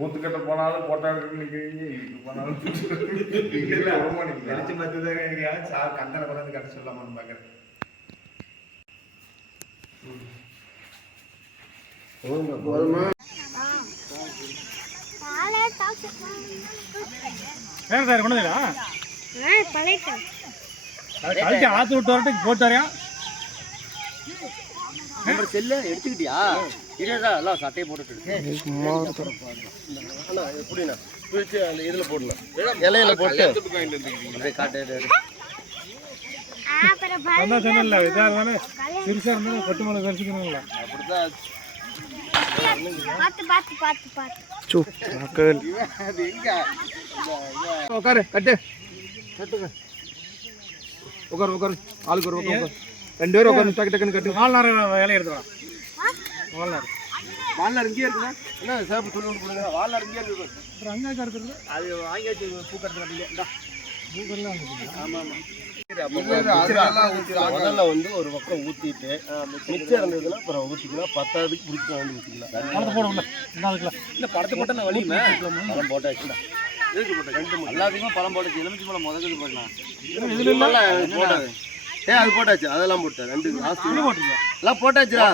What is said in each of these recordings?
ஊத்துக்கட்ட போனாலும் போட்டா எடுக்க நிக்கிறீங்க இதுக்கு போனாலும். வெளிச்சு மத்ததாக எனக்கு சார் கந்தனை கொண்டாந்து கட்ட சொல்லாமான்னு பார்க்குறேன் வேறு சார் கொண்டு வரா பழையிட்டேன் கழிச்சு ஆற்று விட்டு வரட்டு போட்டு வரையா? நம்பர் செல்லு எடுத்துக்கிட்டியா? இதேதான் எல்லாம் சட்டையை போட்டுட்டு எப்படிண்ணா? பிரிச்சு அந்த இதில் போடலாம் இலையில போட்டு. அப்படியே காட்டு சொன்னல இதாக இருந்தாலும் சிறுசாக இருந்தாலும் கொட்டு மலை கரிசிக்கணுங்களா அப்படிதான் பார்த்து பார்த்து பார்த்து பார்த்து. உட்காரு கட்டு. உட்காரு உட்காரு. ஆளுக்கு ஒரு பக்கம் உட்காரு. ரெண்டு பேரும் உட்காரு டக்கு டக்குன்னு கட்டு. வாழ்நாள் வேலையை எடுத்துக்கலாம். வாழ்நாள். வாழை இங்கேயே இருக்குண்ணா என்ன சேப்பு சொல்லி கொண்டு போடுங்க வாழை இங்கே இருக்கு அப்புறம் அங்கே இருக்கிறது? அது வாங்கியாச்சு பூக்கட்டு கட்டில ஆமாம் முதல்ல வந்து ஒரு பக்கம் ஊற்றிட்டு மிச்சம் இருந்ததுன்னா அப்புறம் ஊற்றிக்கலாம் பத்தாவதுக்கு பிடிச்சி வாங்கி ஊற்றிக்கலாம் போடும்ல ரெண்டாவதுக்குள்ள இல்லை படத்தை போட்டால் நான் வலியுமே. போட்டேன் ரெண்டு எல்லாத்துக்குமே பழம் போட்டாச்சு. எலுமிச்சி பழம் முதல்ல போடலாம் ஏ அது போட்டாச்சு. அதெல்லாம் போட்டேன். ரெண்டு ஹாஸ்பிட்டல் போட்டுருக்கோம் எல்லாம் போட்டாச்சுடா.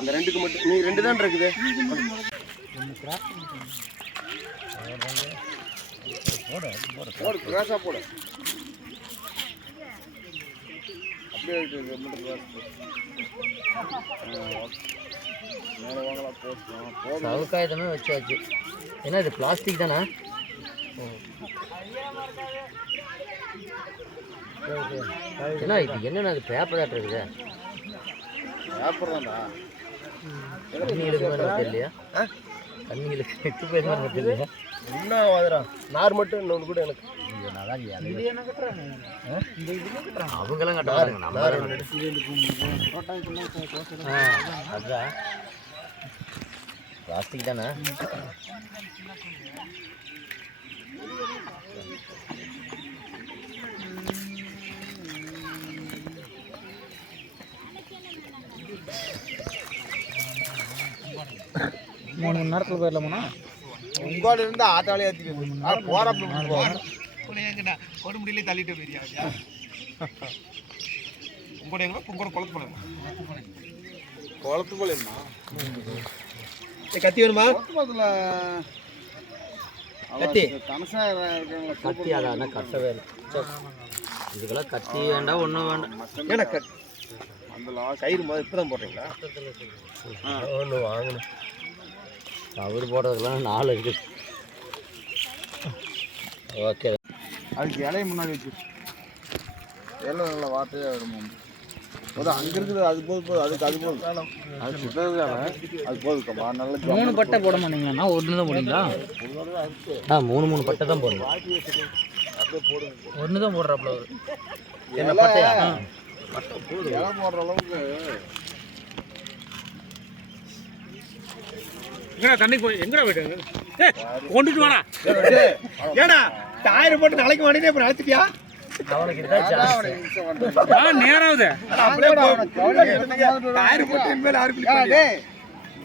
இந்த ரெண்டுக்கு மட்டும். நீ ரெண்டு தான் இருக்குது? போடு கிராஸா போடு. அப்படியே சவுக்காயத்தமே வச்சாச்சு. ஏன்னா இது பிளாஸ்டிக் தானே? ஏன்னா இது? என்னண்ணா அது பேப்பர் தாட்டு இருக்குது. பேப்பர் தான்டா. தண்ணிகளுக்கு மாதிரி தெரியலையா? தண்ணிகளுக்கு எட்டு பேர் மாதிரி தெரியலையா? என்ன வாதுடா நார் மட்டும் இன்னொன்று கூட எனக்கு. அவங்கெல்லாம் கட்டுறாங்க. நம்ம ஆ, அதான். பிளாஸ்டிக் தானே? மூணு மணி நேரத்தில் போயிடலாமாண்ணா உங்களோட இருந்து ஆட்டாளே ஏற்றி போறப்ப போட முடியல தள்ளிட்டு போயிருக்கியா உங்களோட எங்க உங்களோட குளத்து போலமா குளத்து போலமா கத்தி வேணுமா கத்தி. கத்தி அதான் கட்டவே இல்லை. இதுக்கெல்லாம் கத்தி வேண்டாம் ஒன்றும் வேண்டாம். ஏன்னா கட் அந்த லாஸ்ட் கயிறு மாதிரி இப்போ தான் போடுறீங்களா ஒன்று வாங்கணும். அவர் போடுறதுக்கெல்லாம் நாலு இருக்கு. ஓகே. அதுக்கு இலைய முன்னாடி வச்சு. இலை நல்லா வார்த்தையாக வரும் போதும் அங்கே இருக்குது அது போது போதும் அதுக்கு அது போதும் அது சுத்தது அது போதுக்கம்மா நல்ல மூணு பட்டை போட மாட்டீங்களாண்ணா? ஒன்று தான் போடுங்களா ஆ மூணு மூணு பட்டை தான் போடணும் ஒன்று தான் போடுறாப்புல அவரு. என்ன பட்டையா? இலை போடுற அளவுக்கு எங்கடா தண்ணி போய் எங்கடா போயிட்டு? ஏ கொண்டுட்டு வாடா. ஏடா டயர் போட்டு நாளைக்கு மாட்டேன் இப்போ நடத்திட்டியா நேராகுது டயர் போட்டு இனிமேல் யாரும் பிடிக்காதே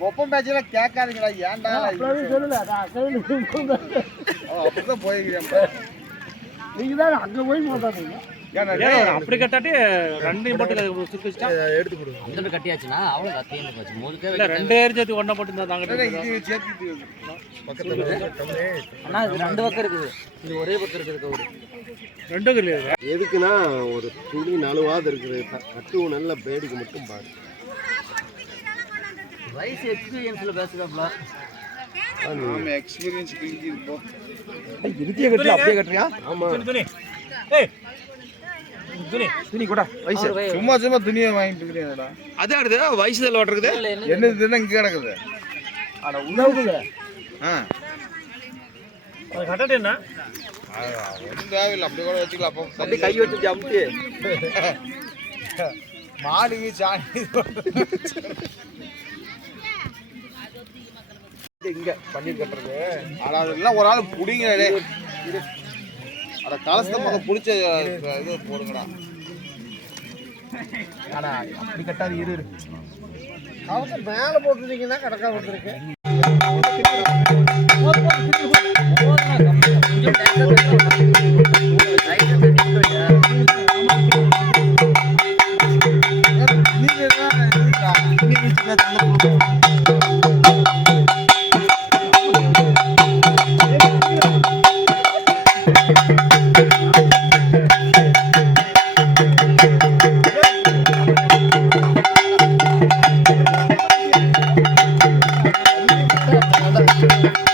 ஒப்பம் பேச்செல்லாம் கேட்காதீங்களா ஏன்டா அப்படிதான் போயிருக்கிறேன் நீங்க தான் அங்க போய் மாட்டாதீங்க அப்படி கட்டாட்டி ரெண்டையும் போட்டு வச்சுட்டா. எடுத்து கொடுங்க இந்த மாதிரி கட்டியாச்சுன்னா அவ்வளோ கத்தியே போச்சு. முதுக்கே இல்லை ரெண்டு ஏர் சேர்த்து ஒன்றை போட்டு இருந்தா அண்ணா இது ரெண்டு பக்கம் இருக்குது. இது ஒரே பக்கம் இருக்குது கவுரு. ரெண்டும் இல்லையா எதுக்குன்னா ஒரு துணி நழுவாது இருக்குது. கட்டு நல்ல பேடிக்கு மட்டும் பாரு. வயசு எக்ஸ்பீரியன்ஸில் பேசுகிறாப்புல ஆமா எக்ஸ்பீரியன்ஸ் அப்படியே கட்டுறியா? ஆமா. துணி கூட. வயசு. சும்மா சும்மா துணியை வாங்கிட்டு இருக்கிறீங்கடா. அது அடுது வயசு தள்ள ஓட்டுறது என்னது இதுன்னா இங்க கிடக்குது? அட உணவுங்க ஆ. கட்டாட்டி என்ன? ஒன்றும் தேவையில்லை அப்படி கூட வச்சுக்கலாம் அப்போ அப்படி கை வச்சு அமுத்தி மாளிகை சாணி இங்க பன்னீர் கட்டுறது ஆனா அதெல்லாம் ஒரு ஆள் புடிங்க அட கலசத்தை பக்கம் பிடிச்ச இது போடுங்கடா. அடா இப்படி கட்டாது இரு இரு. கவசம் மேலே போட்டுருக்கீங்கன்னா கடக்கா போட்டுருக்கு. கொஞ்சம்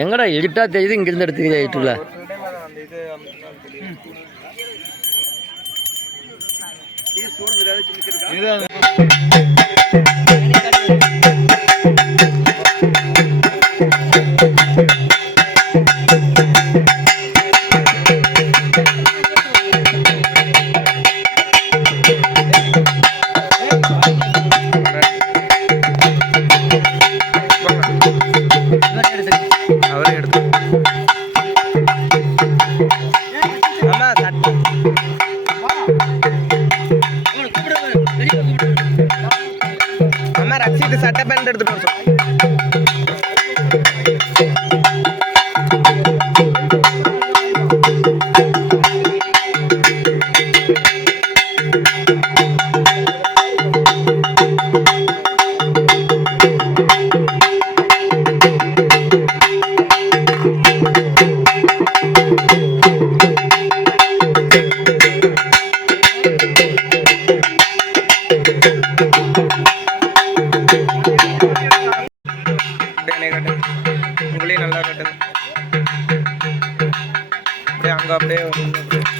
எங்கடா எகிட்டா தெரியுது இங்கிருந்து எடுத்துக்கிறியா எட்டுல இது எடுத்துட்டு வர அப்படியே அங்கே அப்படியே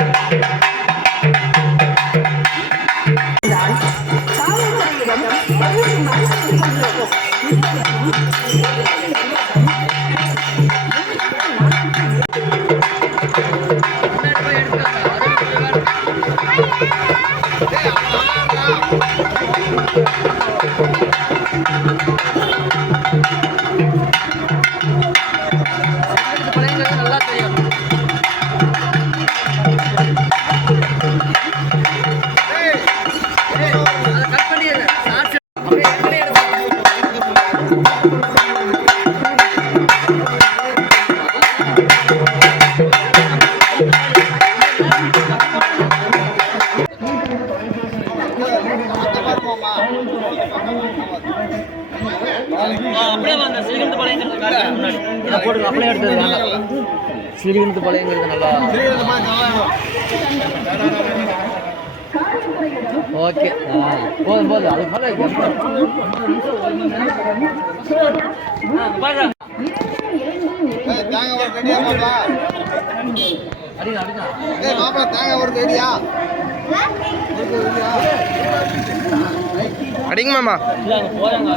போடுங்க அப்படியே எடுத்து நல்லா. சிறுகிணத்து பாளையங்கிறது நல்லா. ஓகே. போதும் போதும். அது போல மாப்பிள்ள தேங்காய் ஒரு ரெடியா அடிங்க மாமா போறாங்க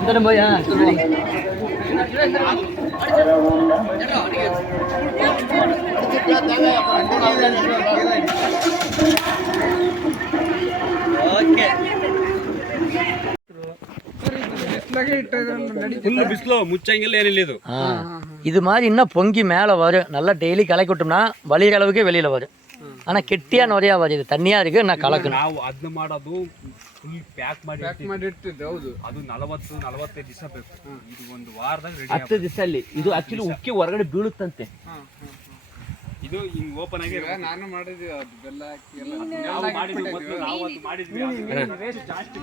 இந்த போயா சொல்லி இது மாதிரி இன்னும் பொங்கி மேலே வரும். நல்லா டெய்லி கலை கொட்டோம்னா வலிகளவுக்கே வெளியில் வரும். ஆனால் கெட்டியாக நிறையா வருது தண்ணியாக இருக்குது நான் கலக்கணும் ನಾವು ಅದನ್ನ ಮಾಡೋದು ಫುಲ್ ಪ್ಯಾಕ್ ಮಾಡಿ ಮಾಡಿ ಹೌದು ಅದು ನಲವತ್ತು ನಲವತ್ತೈದು ದಿವಸ ಬೇಕು ಇದು ಒಂದು ವಾರದಾಗ ರೆಡಿ ಹತ್ತು ದಿವಸ ಅಲ್ಲಿ ಇದು ಆಕ್ಚುಲಿ ಉಕ್ಕಿ ಹೊರಗಡೆ ಬೀಳುತ್ತಂತೆ ಇದು ಹಿಂಗ್ ಓಪನ್ ಆಗಿ ನಾನು ಮಾಡಿದ್ವಿ ನಾವು ಮಾಡಿದ್ವಿ ಮೊದ್ಲು ನಾವು ಅದು ಮಾಡಿದ್ವಿ ಅದು ಜಾಸ್ತಿ